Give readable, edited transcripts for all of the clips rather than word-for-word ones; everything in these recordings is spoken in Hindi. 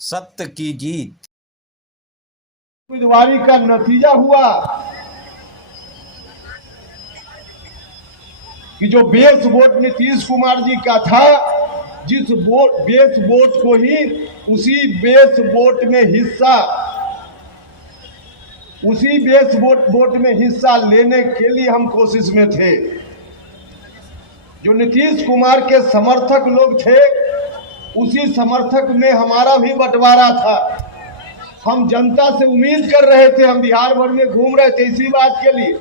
सत्य की जीत। उम्मीदवारी का नतीजा हुआ कि जो बेस वोट नीतीश कुमार जी का था, जिस बेस वोट को ही उसी बेस वोट में हिस्सा लेने के लिए हम कोशिश में थे। जो नीतीश कुमार के समर्थक लोग थे, उसी समर्थक में हमारा भी बंटवारा था। हम जनता से उम्मीद कर रहे थे, हम बिहार भर में घूम रहे थे इसी बात के लिए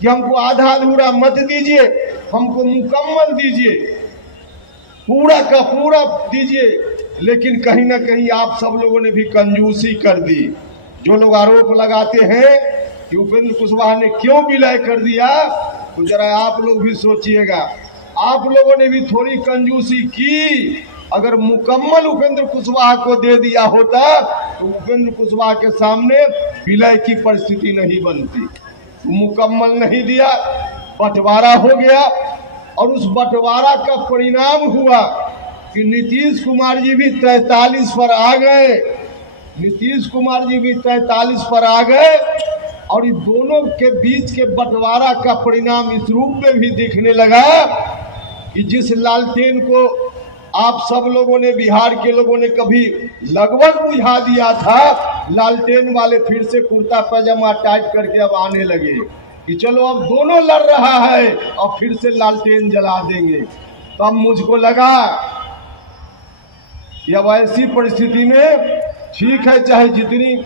कि हमको आधा अधूरा मत दीजिए, हमको मुकम्मल दीजिए, पूरा का पूरा दीजिए। लेकिन कहीं ना कहीं आप सब लोगों ने भी कंजूसी कर दी। जो लोग आरोप लगाते हैं कि उपेंद्र कुशवाहा ने क्यों विलय कर दिया, तो जरा आप लोग भी सोचिएगा, आप लोगों ने भी थोड़ी कंजूसी की। अगर मुकम्मल उपेंद्र कुशवाहा को दे दिया होता तो उपेंद्र कुशवाहा के सामने विलय की परिस्थिति नहीं बनती। मुकम्मल नहीं दिया, बंटवारा हो गया, और उस बंटवारा का परिणाम हुआ कि नीतीश कुमार जी भी 43 पर आ गए। नीतीश कुमार जी भी 43 पर आ गए, और इन दोनों के बीच के बंटवारा का परिणाम इस रूप में भी दिखने लगा कि जिस लालटेन को आप सब लोगों ने, बिहार के लोगों ने कभी लगभग बुझा दिया था, लालटेन वाले फिर से कुर्ता पैजामा टाइट करके अब आने लगे कि चलो अब दोनों लड़ रहा है और फिर से लालटेन जला देंगे। तो अब मुझको लगा कि अब ऐसी परिस्थिति में ठीक है, चाहे जितनी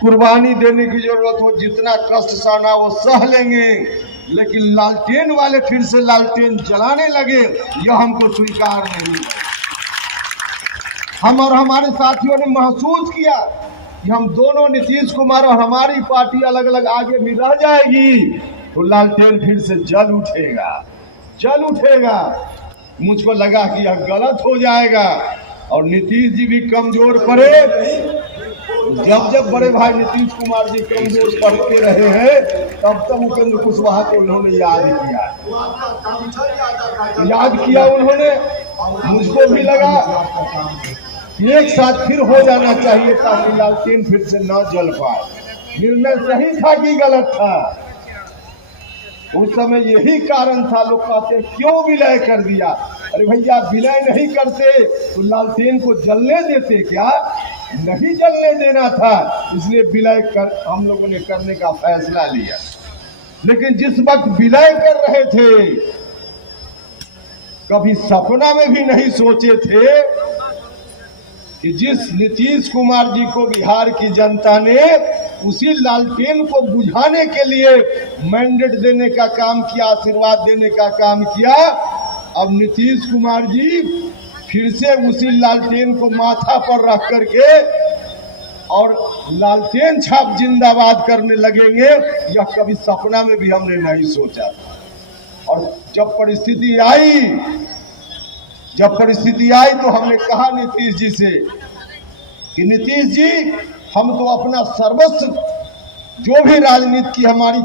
कुर्बानी देने की जरूरत हो, जितना कष्ट सहना वो सह लेंगे, लेकिन लालटेन वाले फिर से लालटेन जलाने लगे, यह हमको स्वीकार नहीं। हम और हमारे साथियों ने महसूस किया कि हम दोनों, नीतीश कुमार और हमारी पार्टी अलग अलग आगे भी रह जाएगी तो लालटेन फिर से जल उठेगा। मुझको लगा कि यह गलत हो जाएगा और नीतीश जी भी कमजोर पड़े। जब बड़े भाई नीतीश कुमार जी कमजोर पड़ते रहे हैं, तब उपेंद्र कुशवाहा को उन्होंने याद किया उन्होंने। मुझको भी लगा एक साथ फिर हो जाना चाहिए ताकि लालटेन फिर से न जल पाए। निर्णय सही था कि गलत था, उस समय यही कारण था। लोग कहते क्यों विलय कर दिया? अरे भैया, विलय नहीं करते तो लालटेन को जलने देते क्या? नहीं जलने देना था, इसलिए विलय हम लोगों ने करने का फैसला लिया। लेकिन जिस वक्त विलय कर रहे थे, कभी सपना में भी नहीं सोचे थे कि जिस नीतीश कुमार जी को बिहार की जनता ने उसी लालटेन को बुझाने के लिए मैंडेट देने का काम किया, आशीर्वाद देने का काम किया, अब नीतीश कुमार जी फिर से उसी लालटेन को माथा पर रख करके और लालटेन छाप जिंदाबाद करने लगेंगे, यह कभी सपना में भी हमने नहीं सोचा। और जब परिस्थिति आई तो हमने कहा नीतीश जी से कि नीतीश जी, हम तो अपना सर्वस्व, जो भी राजनीति की हमारी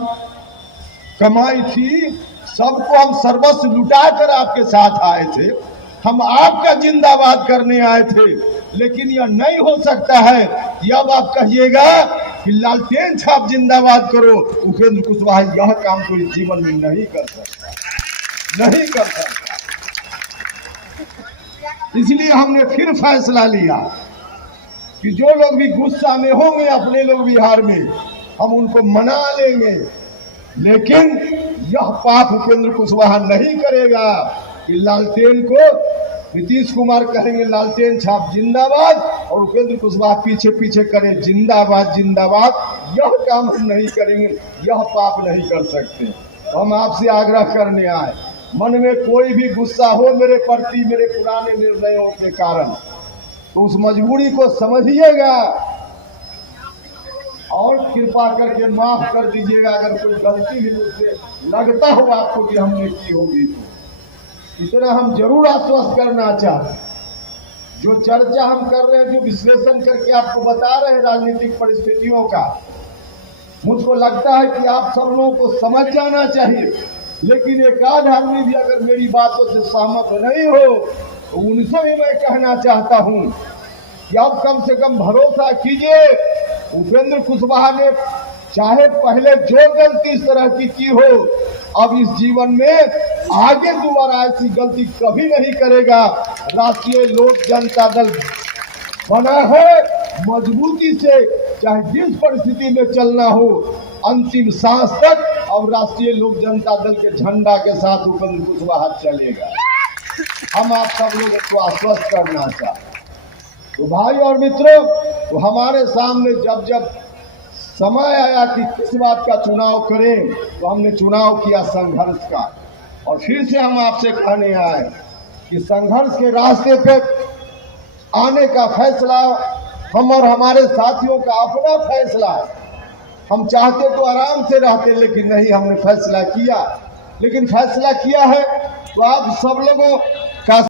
कमाई थी, सबको हम सर्वस्व लुटा कर आपके साथ आए थे, हम आपका जिंदाबाद करने आए थे। लेकिन यह नहीं हो सकता है कि अब आप कहिएगा कि लालटेन छाप जिंदाबाद करो। उपेंद्र कुशवाहा यह काम तो इस जीवन में नहीं कर सकता। इसलिए हमने फिर फैसला लिया कि जो लोग भी गुस्सा में होंगे अपने लोग बिहार में, हम उनको मना लेंगे, लेकिन यह पाप उपेंद्र कुशवाहा नहीं करेगा कि लालटेन को नीतीश कुमार कहेंगे लालटेन छाप जिंदाबाद और उपेंद्र कुशवाहा पीछे पीछे करे जिंदाबाद जिंदाबाद। यह काम हम नहीं करेंगे, यह पाप नहीं कर सकते। तो हम आपसे आग्रह करने आए, मन में कोई भी गुस्सा हो मेरे प्रति, मेरे पुराने निर्णयों के कारण, तो उस मजबूरी को समझिएगा और कृपा करके माफ कर दीजिएगा। अगर कोई गलती भी मुझसे लगता हो आपको कि हमने की होगी, तो इतना हम जरूर आश्वस्त करना चाहते। जो चर्चा हम कर रहे हैं, जो विश्लेषण करके आपको बता रहे हैं राजनीतिक परिस्थितियों का, मुझको लगता है कि आप सब लोगों को समझ जाना चाहिए। लेकिन एक आध आदमी भी अगर मेरी बातों से सहमत नहीं हो, तो उनसे भी मैं कहना चाहता हूं कि अब कम से कम भरोसा कीजिए, उपेंद्र कुशवाहा ने चाहे पहले जो गलती इस तरह की हो, अब इस जीवन में आगे दोबारा ऐसी गलती कभी नहीं करेगा। राष्ट्रीय लोक जनता दल बना है मजबूती से, चाहे जिस परिस्थिति में चलना हो, अंतिम सांस तक। अब राष्ट्रीय लोक जनता दल के झंडा के साथ उपेंद्र कुशवाहा चलेगा। हम आप सब लोगों को आश्वस्त करना चाहते। तो भाई और मित्रों, तो हमारे सामने जब जब समय आया कि किस बात का चुनाव करें, तो हमने चुनाव किया संघर्ष का। और फिर से हम आपसे कहने आए कि संघर्ष के रास्ते पे आने का फैसला हम और हमारे साथियों का अपना फैसला है। हम चाहते तो आराम से रहते, लेकिन नहीं, हमने फैसला किया। लेकिन फैसला किया है तो आप सब लोगों